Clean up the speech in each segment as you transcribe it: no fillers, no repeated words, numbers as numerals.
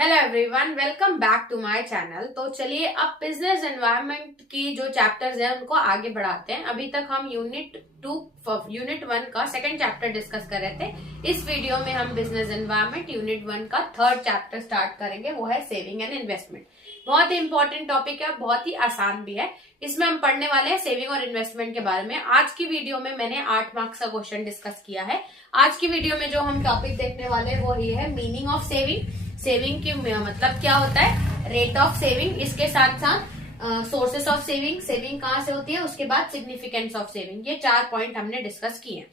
Hello everyone, welcome back to my channel. तो चलिए अब बिजनेस एनवायरनमेंट की जो चैप्टर्स हैं उनको आगे बढ़ाते हैं। अभी तक हम यूनिट 1 का सेकंड चैप्टर डिस्कस कर रहे थे। इस वीडियो में हम बिजनेस एनवायरनमेंट यूनिट 1 का थर्ड चैप्टर स्टार्ट करेंगे, वो है सेविंग एंड इन्वेस्टमेंट। बहुत ही इंपॉर्टेंट टॉपिक है, बहुत ही आसान भी है। इसमें हम पढ़ने वाले हैं सेविंग और इन्वेस्टमेंट के बारे में। आज की वीडियो में मैंने 8 मार्क्स का क्वेश्चन डिस्कस किया है। आज की वीडियो में जो हम टॉपिक देखने वाले हैं वो ये है मीनिंग ऑफ सेविंग। सेविंग की मतलब क्या होता है, रेट ऑफ सेविंग, इसके साथ साथ सोर्सेस ऑफ सेविंग, सेविंग कहाँ से होती है, उसके बाद सिग्निफिकेंस ऑफ सेविंग। ये 4 पॉइंट हमने डिस्कस किए हैं।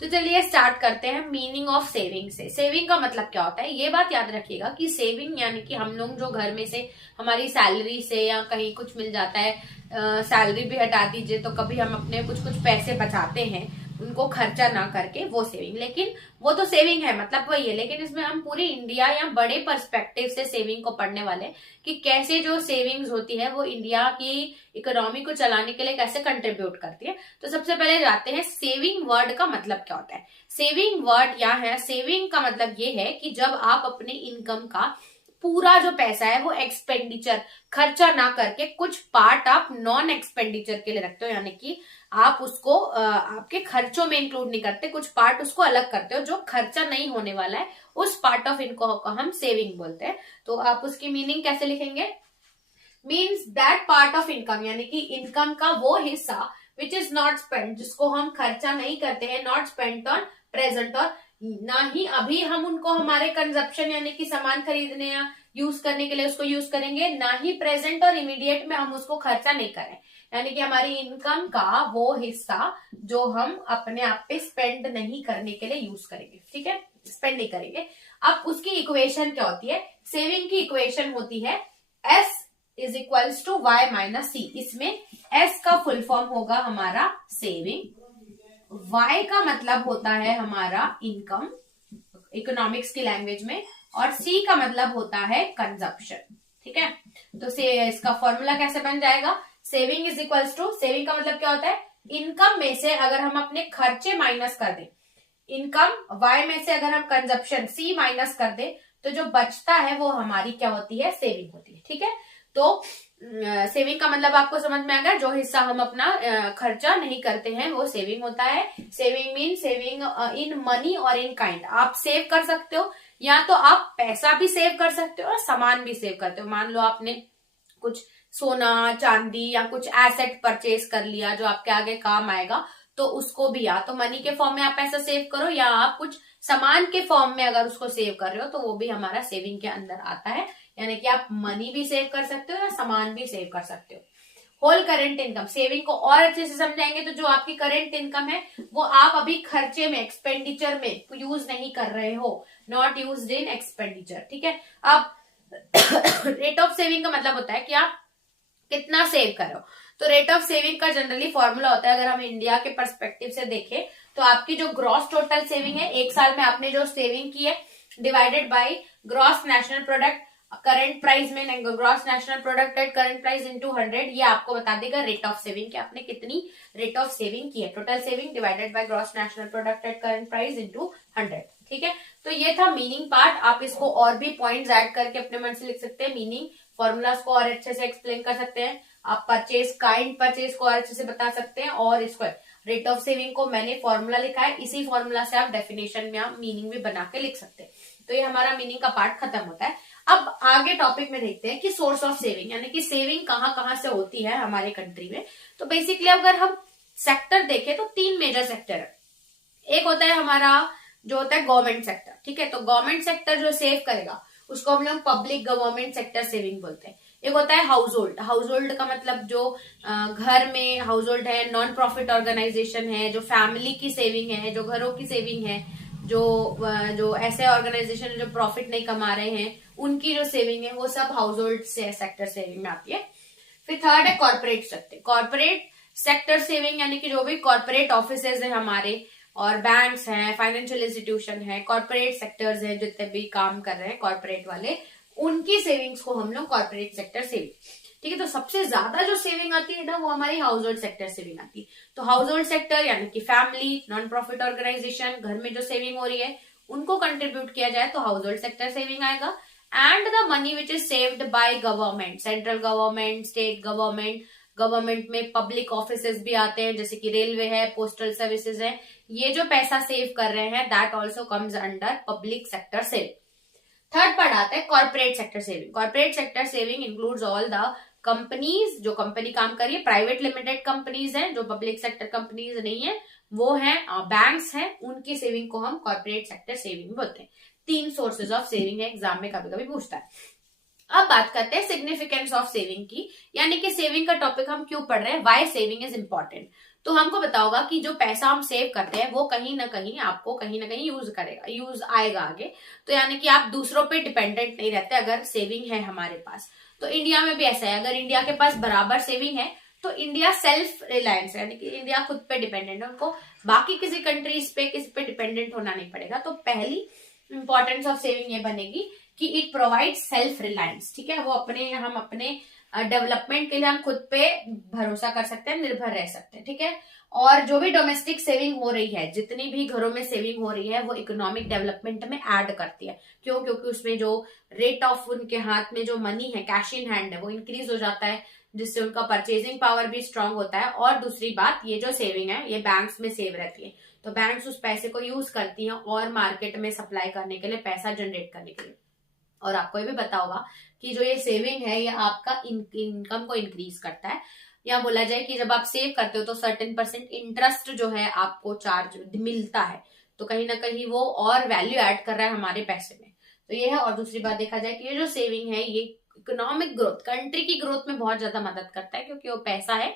तो चलिए स्टार्ट करते हैं समीनिंग ऑफ सेविंग से। सेविंग का मतलब क्या होता है, ये बात याद रखिएगा कि सेविंग यानी कि हम लोग जो घर में से हमारी सैलरी से या कहीं कुछ मिल जाता है, सैलरी भी हटा दीजिए तो कभी हम अपने कुछ कुछ पैसे बचाते हैं, उनको खर्चा ना करके, वो सेविंग। लेकिन वो तो सेविंग है, मतलब वही है, लेकिन इसमें हम पूरी इंडिया या बड़े पर्सपेक्टिव से सेविंग को पढ़ने वाले कि कैसे जो सेविंग्स होती है वो इंडिया की इकोनॉमी को चलाने के लिए कैसे कंट्रीब्यूट करती है। तो सबसे पहले जाते हैं सेविंग वर्ड का मतलब क्या होता है। सेविंग वर्ड क्या है, सेविंग का मतलब ये है कि जब आप अपने इनकम का पूरा जो पैसा है वो एक्सपेंडिचर, खर्चा ना करके कुछ पार्ट आप नॉन एक्सपेंडिचर के लिए रखते हो, यानी कि आप उसको आपके खर्चों में इंक्लूड नहीं करते, कुछ पार्ट उसको अलग करते हो जो खर्चा नहीं होने वाला है, उस पार्ट ऑफ इनकम को हम सेविंग बोलते हैं। तो आप उसकी मीनिंग कैसे लिखेंगे, means that part of income, यानी कि इनकम का वो हिस्सा विच इज नॉट स्पेंड, जिसको हम खर्चा नहीं करते हैं, नॉट स्पेंड ऑन प्रेजेंट, और ना ही अभी हम उनको हमारे कंजप्शन यानी कि सामान खरीदने या यूज करने के लिए उसको यूज करेंगे, ना ही प्रेजेंट और इमीडिएट में हम उसको खर्चा नहीं करें, यानी कि हमारी इनकम का वो हिस्सा जो हम अपने आप पे स्पेंड नहीं करने के लिए यूज करेंगे, ठीक है, स्पेंड नहीं करेंगे। अब उसकी इक्वेशन क्या होती है, सेविंग की इक्वेशन होती है S is equals to Y minus C. इसमें S का फुल फॉर्म होगा हमारा सेविंग, Y का मतलब होता है हमारा इनकम इकोनॉमिक्स की लैंग्वेज में, और C का मतलब होता है कंजप्शन, ठीक है। तो इसका फॉर्मूला कैसे बन जाएगा, saving is equals to, saving का मतलब क्या होता है, इनकम में से अगर हम अपने खर्चे माइनस कर दें, इनकम Y में से अगर हम कंजप्शन C माइनस कर दें, तो जो बचता है वो हमारी क्या होती है, सेविंग होती है, ठीक है। तो सेविंग का मतलब आपको समझ में आ गया, जो हिस्सा हम अपना खर्चा नहीं करते हैं वो सेविंग होता है। Saving mean saving in money और इन काइंड। आप सेव कर सकते हो, या तो आप पैसा भी सेव कर सकते हो और सामान भी सेव करते हो। मान लो आपने कुछ सोना चांदी या कुछ एसेट परचेज कर लिया जो आपके आगे काम आएगा, तो उसको भी या तो मनी के फॉर्म में आप पैसा सेव करो, या आप कुछ सामान के फॉर्म में अगर उसको सेव कर रहे हो तो वो भी हमारा सेविंग के अंदर आता है, यानी कि आप मनी भी सेव कर सकते हो या सामान भी सेव कर सकते हो। होल करेंट इनकम, सेविंग को और अच्छे से समझाएंगे तो जो आपकी करेंट इनकम है वो आप अभी खर्चे में, एक्सपेंडिचर में यूज नहीं कर रहे हो, नॉट यूज्ड इन एक्सपेंडिचर, ठीक है। अब रेट ऑफ सेविंग का मतलब होता है कि आप कितना सेव करो। तो रेट ऑफ सेविंग का जनरली फॉर्मूला होता है, अगर हम इंडिया के पर्सपेक्टिव से देखें तो आपकी जो ग्रॉस टोटल सेविंग है, एक साल में आपने जो सेविंग की है, divided by gross national product current price में, gross national product at current price into 100, ये आपको बता देगा रेट ऑफ सेविंग कि आपने कितनी रेट ऑफ सेविंग की है। Total saving divided by gross national product at current price into 100, ठीक है। तो ये था मीनिंग पार्ट। आप इसको और भी पॉइंट्स ऐड करके अपने मन से लिख सकते हैं, मीनिंग फॉर्मूलाज को और अच्छे से एक्सप्लेन कर सकते हैं, आप परचेज काइंड परचेज को और अच्छे से बता सकते हैं, और इसको रेट ऑफ सेविंग को मैंने फॉर्मूला लिखा है, इसी फॉर्मूला से आप डेफिनेशन में आप मीनिंग भी बना के लिख सकते हैं। तो ये हमारा मीनिंग का पार्ट खत्म होता है। अब आगे टॉपिक में देखते हैं कि सोर्स ऑफ सेविंग, यानी कि सेविंग कहाँ कहाँ से होती है हमारे कंट्री में। तो बेसिकली अगर हम सेक्टर देखें तो 3 मेजर सेक्टर है। एक होता है हमारा जो होता है गवर्नमेंट सेक्टर, ठीक है। तो गवर्नमेंट सेक्टर जो सेव करेगा उसको हम लोग पब्लिक गवर्नमेंट सेक्टर सेविंग बोलते हैं। एक होता है हाउस होल्ड, हाउस होल्ड का मतलब जो घर में हाउस होल्ड है, नॉन प्रॉफिट ऑर्गेनाइजेशन है, जो फैमिली की सेविंग है, जो घरों की सेविंग है, जो ऐसे ऑर्गेनाइजेशन है जो प्रॉफिट नहीं कमा रहे हैं, उनकी जो सेविंग है वो सब हाउस होल्ड से सेक्टर सेविंग में आती है। फिर थर्ड है corporate sector. Corporate sector saving यानी कि जो भी कॉर्पोरेट ऑफिसेज है हमारे, और बैंक्स हैं, फाइनेंशियल इंस्टीट्यूशन है, कॉर्पोरेट सेक्टर्स हैं, जितने भी काम कर रहे हैं कॉर्पोरेट वाले, उनकी सेविंग्स को हम लोग कॉर्पोरेट सेक्टर सेविंग, ठीक है। तो सबसे ज्यादा जो सेविंग आती है ना वो हमारी हाउस होल्ड सेक्टर सेविंग आती है। तो हाउस होल्ड सेक्टर यानी कि फैमिली, नॉन प्रॉफिट ऑर्गेनाइजेशन, घर में जो सेविंग हो रही है उनको कंट्रीब्यूट किया जाए तो हाउस होल्ड सेक्टर सेविंग आएगा। And the money which is saved by government, central government, state government, government में पब्लिक ऑफिसेज भी आते हैं जैसे कि रेलवे है, पोस्टल सर्विसेज है, ये जो पैसा सेव कर रहे हैं that also comes under public sector saving. Third part आता है corporate sector saving. Corporate sector saving includes all the companies, जो कंपनी काम कर रही है, प्राइवेट लिमिटेड कंपनीज हैं, जो पब्लिक सेक्टर कंपनीज नहीं है वो हैं, बैंक्स हैं, उनकी सेविंग को हम कॉर्पोरेट सेक्टर सेविंग बोलते हैं। 3 सोर्सेज ऑफ सेविंग है, एग्जाम में कभी कभी पूछता है। अब बात करते हैं सिग्निफिकेंस ऑफ सेविंग की, यानी कि सेविंग का टॉपिक हम क्यों पढ़ रहे हैं, व्हाई सेविंग इज इंपॉर्टेंट। तो हमको पता होगा कि जो पैसा हम सेव करते हैं वो कहीं ना कहीं आपको कहीं ना कहीं यूज आएगा आगे। तो यानी कि आप दूसरों पे डिपेंडेंट नहीं रहते अगर सेविंग है हमारे पास। तो इंडिया में भी ऐसा है, अगर इंडिया के पास बराबर सेविंग है तो इंडिया सेल्फ रिलायंस है, यानी कि इंडिया खुद पे डिपेंडेंट है, उनको बाकी किसी कंट्रीज पे किसी पे डिपेंडेंट होना नहीं पड़ेगा। तो पहली इंपॉर्टेंस ऑफ सेविंग ये बनेगी कि इट प्रोवाइड सेल्फ रिलायंस, ठीक है, वो हम अपने डेवलपमेंट के लिए हम खुद पे भरोसा कर सकते हैं, निर्भर रह सकते हैं, ठीक है। और जो भी डोमेस्टिक सेविंग हो रही है, जितनी भी घरों में सेविंग हो रही है वो इकोनॉमिक डेवलपमेंट में ऐड करती है। क्यों? क्योंकि उसमें जो रेट ऑफ उनके हाथ में जो मनी है, कैश इन हैंड है, वो इंक्रीज हो जाता है, जिससे उनका परचेजिंग पावर भी स्ट्रांग होता है। और दूसरी बात, ये जो सेविंग है ये बैंक्स में सेव रहती है, तो बैंक्स उस पैसे को यूज करती हैं और मार्केट में सप्लाई करने के लिए, पैसा जनरेट करने के लिए। और आपको ये भी पता होगा कि जो ये सेविंग है ये आपका इनकम को इंक्रीज करता है। या बोला जाए कि जब आप सेव करते हो तो सर्टेन % इंटरेस्ट जो है आपको चार्ज मिलता है, तो कहीं ना कहीं वो और वैल्यू ऐड कर रहा है हमारे पैसे में। तो ये है। और दूसरी बात देखा जाए कि ये जो सेविंग है ये इकोनॉमिक ग्रोथ, कंट्री की ग्रोथ में बहुत ज्यादा मदद करता है, क्योंकि वो पैसा है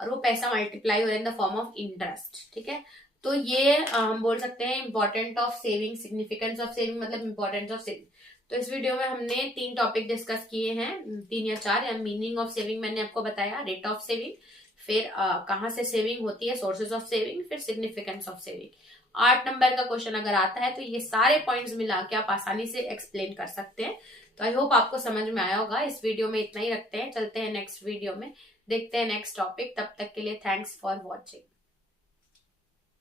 और वो पैसा मल्टीप्लाई हो रहा है in the form of interest, ठीक है। तो ये हम बोल सकते हैं important of saving, significance of saving मतलब इंपॉर्टेंस ऑफ सेविंग। तो इस वीडियो में हमने 3 टॉपिक डिस्कस किए हैं, 3 या 4। या मीनिंग ऑफ सेविंग मैंने आपको बताया, रेट ऑफ सेविंग, फिर कहाँ से सेविंग होती है, सोर्सेज ऑफ सेविंग, फिर सिग्निफिकेंस ऑफ सेविंग। 8 नंबर का क्वेश्चन अगर आता है तो ये सारे पॉइंट्स मिला के आप आसानी से एक्सप्लेन कर सकते हैं। तो आई होप आपको समझ में आया होगा। इस वीडियो में इतना ही रखते हैं, चलते हैं नेक्स्ट वीडियो में, देखते हैं नेक्स्ट टॉपिक। तब तक के लिए थैंक्स फॉर वॉचिंग।